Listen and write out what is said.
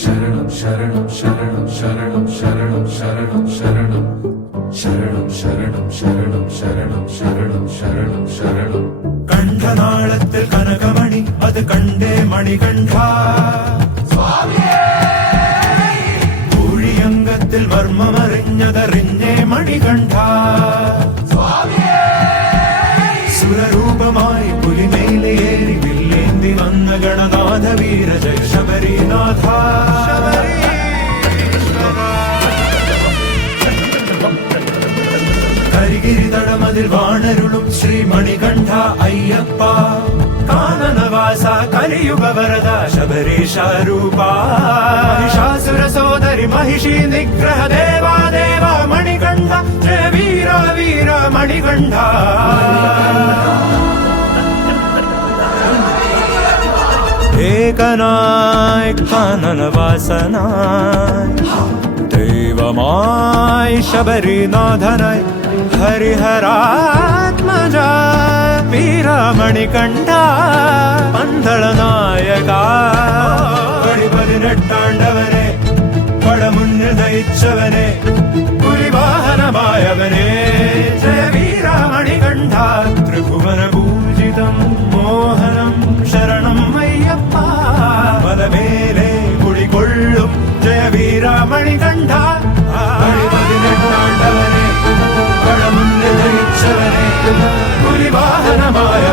ശരണം ശരണം ശരണം ശരണം ശരണം ശരണം ശരണം ശരണം ശരണം ശരണം ശരണം ശരണം ശരണം ശരണം കണ്ഠനാളത്തിൽ കനകമണി അത് കണ്ടേ മണികണ്ഠ ൂഴിയംഗത്തിൽ മർമ്മമറിഞ്ഞതറിഞ്ഞേ മണികണ്ഠ हरिगिरीदड मणु श्री मणिगंठ अय्यपा काननवासा वासा कलियुग वरदा शबरी शारूपा शासर महिषी निग्रह देवा देवा मणिगंढ जे वीरा वीरा मणिगंढ एकनाय खानन वासनाय दे शबरी ಹರಿಹರಾತ್ಮಜ ವೀರ ಮಣಿಕಂಠ ಪಂದಳ ನಾಯಕ ಪದಿನೆಟ್ಟಾಂಡವನೇ ಪಡಮುನ್ನದ ಇಚ್ಛವನೇ ಗುರಿವಾಹನ ಮಾಯವನೇ ಜಯ ವೀರ ಮಣಿಕಂಠ ತ್ರಿಭುವನ పులివాహనమాయ